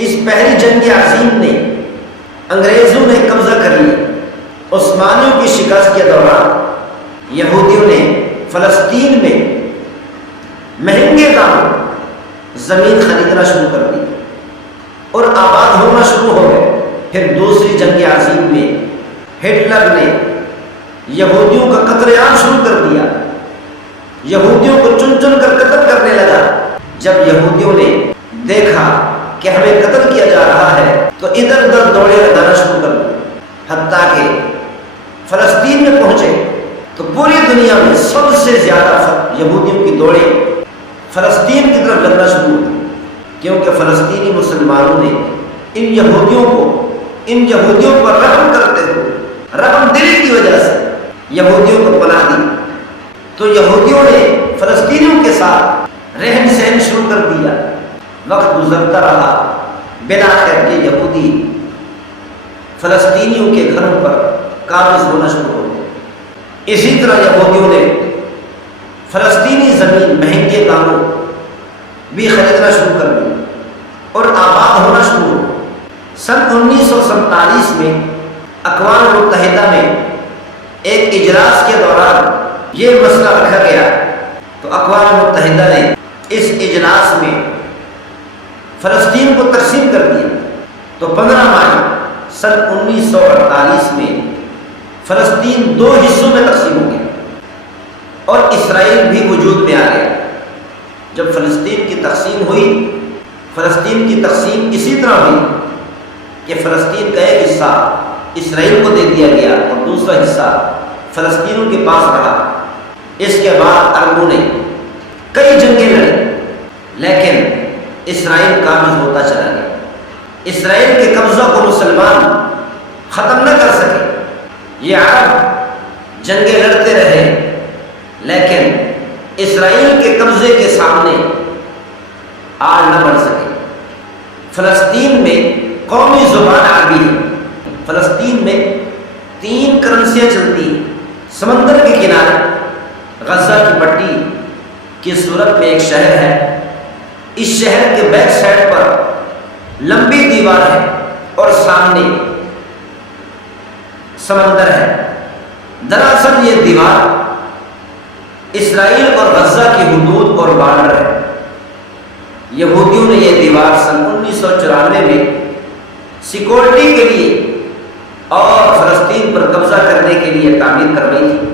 اس پہلی جنگ عظیم نے انگریزوں نے قبضہ کر لیا۔ عثمانیوں کی شکست کے دوران یہودیوں نے فلسطین میں مہنگے داموں زمین خریدنا شروع کر دی اور آباد ہونا شروع ہو گئے۔ پھر دوسری جنگ عظیم میں ہٹلر نے یہودیوں کا قتل عام شروع کر دیا، یہودیوں کو چن چن کر قتل کرنے لگا۔ جب یہودیوں نے دیکھا کہ ہمیں قتل کیا جا رہا ہے تو ادھر ادھر دوڑے لگانا شروع کر دی، حتیٰ کہ فلسطین میں پہنچے تو پوری دنیا میں سب سے زیادہ یہودیوں کی دوڑیں فلسطین کی طرف لگنا شروع ہوئی، کیونکہ فلسطینی مسلمانوں نے ان یہودیوں پر رحم کرتے ہوئے، رحم دلی کی وجہ سے یہودیوں کو پناہ دی، تو یہودیوں نے فلسطینیوں کے ساتھ رہن سہن شروع کر دیا۔ وقت گزرتا رہا، بالآخر یہ یہودی فلسطینیوں کے گھروں پر قابض ہونا شروع ہو گئے۔ اسی طرح یہودیوں نے فلسطینی زمین مہنگے داموں بھی خریدنا شروع کر دی اور آباد ہونا شروع ہو۔ سن 1947 میں اقوام متحدہ میں ایک اجلاس کے دوران یہ مسئلہ رکھا گیا تو اقوام متحدہ نے اس اجلاس میں فلسطین کو تقسیم کر دیا، تو 15 مارچ سن 1948 میں فلسطین 2 حصوں میں تقسیم ہو گیا اور اسرائیل بھی وجود میں آ گیا۔ جب فلسطین کی تقسیم ہوئی، فلسطین کی تقسیم اسی طرح ہوئی کہ فلسطین کا ایک حصہ اسرائیل کو دے دیا گیا اور دوسرا حصہ فلسطینیوں کے پاس رہا۔ اس کے بعد عربوں نے کئی جنگیں لڑیں، لیکن اسرائیل قابض ہوتا چلا گیا۔ اسرائیل کے قبضہ کو مسلمان ختم نہ کر سکے، یہ عرب جنگیں لڑتے رہے، لیکن اسرائیل کے قبضے کے سامنے آڑ نہ بڑھ سکے۔ فلسطین میں قومی زبان عربی ہے۔ فلسطین میں 3 کرنسیاں چلتی ہیں۔ سمندر کے کنارے غزہ کی پٹی کی صورت میں ایک شہر ہے، اس شہر کے بیک سائڈ پر لمبی دیوار ہے اور سامنے سمندر ہے۔ دراصل یہ دیوار اسرائیل اور غزہ کی حدود اور بارڈر ہے۔ یہودیوں نے یہ دیوار سن 1994 میں سیکورٹی کے لیے اور فلسطین پر قبضہ کرنے کے لیے تعمیر کروائی تھی۔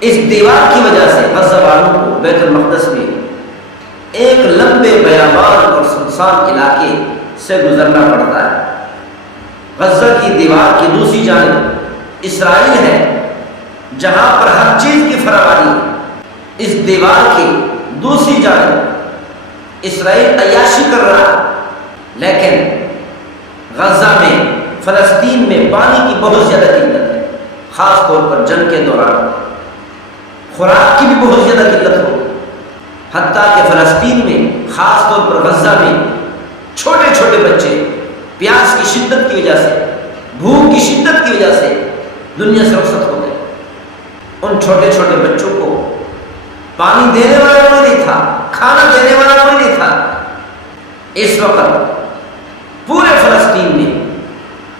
اس دیوار کی وجہ سے غزہ والوں کو بیت المقدس میں ایک لمبے بیابان اور سنسان علاقے سے گزرنا پڑتا ہے۔ غزہ کی دیوار کی دوسری جانب اسرائیل ہے، جہاں پر ہر چیز کی فراوانی ہے۔ اس دیوار کی دوسری جانب اسرائیل عیاشی کر رہا ہے، لیکن غزہ میں، فلسطین میں پانی کی بہت زیادہ قلت ہے، خاص طور پر جنگ کے دوران خوراک کی بھی بہت زیادہ قلت ہو، حتیٰ کہ فلسطین میں، خاص طور پر غزہ میں، چھوٹے چھوٹے بچے پیاس کی شدت کی وجہ سے، بھوک کی شدت کی وجہ سے دنیا سے رخصت ہو گئے۔ ان چھوٹے چھوٹے بچوں کو پانی دینے والا کوئی نہیں تھا، کھانا دینے والا کوئی نہیں تھا۔ اس وقت پورے فلسطین میں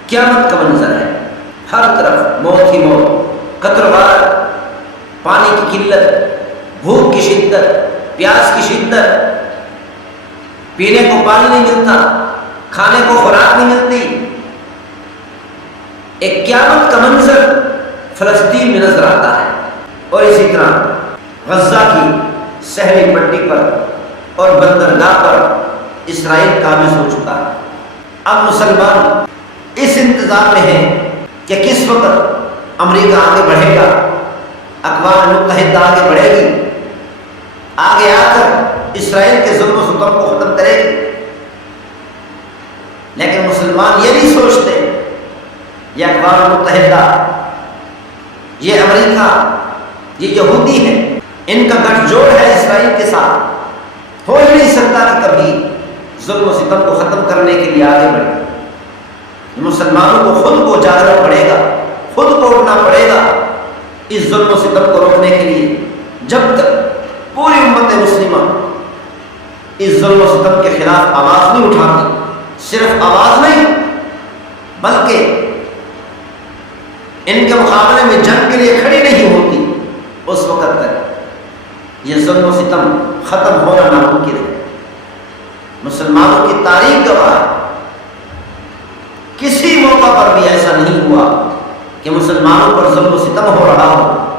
قیامت کا منظر ہے، ہر طرف موت ہی موت، قتل وار، پانی کی قلت، بھوک کی شدت، پیاس کی شدت، پینے کو پانی نہیں ملتا، کھانے کو خوراک نہیں ملتی۔ ایک قیامت کا منظر فلسطین میں نظر آتا ہے۔ اور اسی طرح غزہ کی سہری پٹی پر اور بندرگاہ پر اسرائیل قابض ہو چکا ہے۔ اب مسلمان اس انتظار میں ہیں کہ کس وقت امریکہ آگے بڑھے گا، اقوام متحدہ آگے بڑھے گی، آگے آ کر اسرائیل کے ظلم و ستم کو ختم کرے گی۔ لیکن مسلمان یہ نہیں سوچتے، یہ اقوام متحدہ، یہ امریکہ، یہ یہودی ہے، ان کا گٹھ جوڑ ہے اسرائیل کے ساتھ، ہو ہی نہیں سکتا کہ کبھی ظلم و ستم کو ختم کرنے کے لیے آگے بڑھے۔ مسلمانوں کو خود کو جاگنا پڑے گا، خود کو اٹھنا پڑے گا اس ظلم و ستم کو روکنے کے لیے۔ جب تک پوری امت مسلمہ اس ظلم و ستم کے خلاف آواز نہیں اٹھاتی، صرف آواز نہیں بلکہ ان کے مقابلے میں جنگ کے لیے کھڑی نہیں ہوتی، اس وقت تک یہ ظلم و ستم ختم ہونا ناممکن ہے۔ مسلمانوں کی تاریخ گواہ ہے، کسی موقع پر بھی ایسا نہیں ہوا کہ مسلمانوں پر ظلم و ستم ہو رہا ہو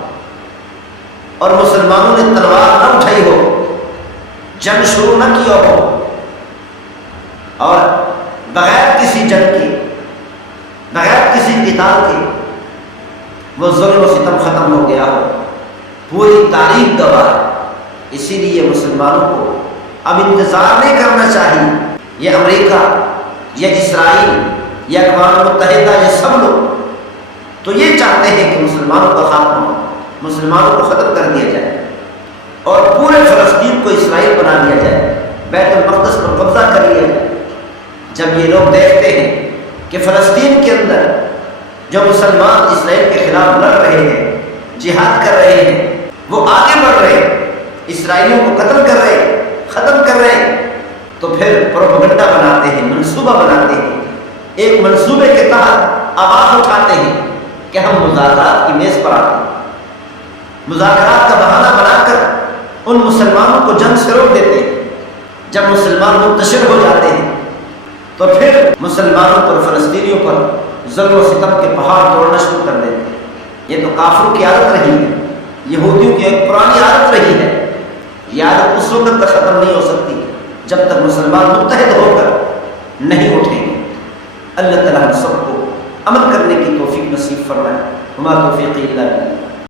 اور مسلمانوں نے تلوار نہ اٹھائی ہو، جنگ شروع نہ کیا ہو اور بغیر کسی جنگ کے، بغیر کسی قتال کے وہ ظلم و ستم ختم ہو گیا ہو۔ پوری تاریخ گواہ ہے۔ اسی لیے مسلمانوں کو اب انتظار نہیں کرنا چاہیے، یہ امریکہ یا اسرائیل یا اقوام متحدہ یہ سب لوگ تو یہ چاہتے ہیں کہ مسلمانوں کا خاتمہ ہو، مسلمانوں کو ختم کر دیا جائے اور پورے فلسطین کو اسرائیل بنا دیا جائے، بیت المقدس پر قبضہ کر لیا جائے۔ جب یہ لوگ دیکھتے ہیں کہ فلسطین کے اندر جو مسلمان اسرائیل کے خلاف لڑ رہے ہیں، جہاد کر رہے ہیں، وہ آگے بڑھ رہے ہیں، اسرائیلیوں کو قتل کر رہے ہیں، ختم کر رہے ہیں، تو پھر پروپیگنڈا بناتے ہیں، منصوبہ بناتے ہیں، ایک منصوبے کے تحت آواز اٹھاتے ہیں کہ ہم مذاکرات کی میز پر آتے ہیں، مذاکرات کا بہانہ بنا کر ان مسلمانوں کو جنگ سے روک دیتے ہیں۔ جب مسلمان منتشر ہو جاتے ہیں تو پھر مسلمانوں پر، فلسطینیوں پر ظلم و ستم کے پہاڑ توڑنا شروع کر دیتے ہیں۔ یہ تو کافروں کی عادت رہی ہے، یہودیوں کی ایک پرانی عادت رہی ہے۔ یہ عادت اس وقت تک ختم نہیں ہو سکتی جب تک مسلمان متحد ہو کر نہیں اٹھیں گے۔ اللہ تعالیٰ ہم سب کو عمل کرنے کی توفیق نصیب فرمائے۔ وما توفیقی الا باللہ۔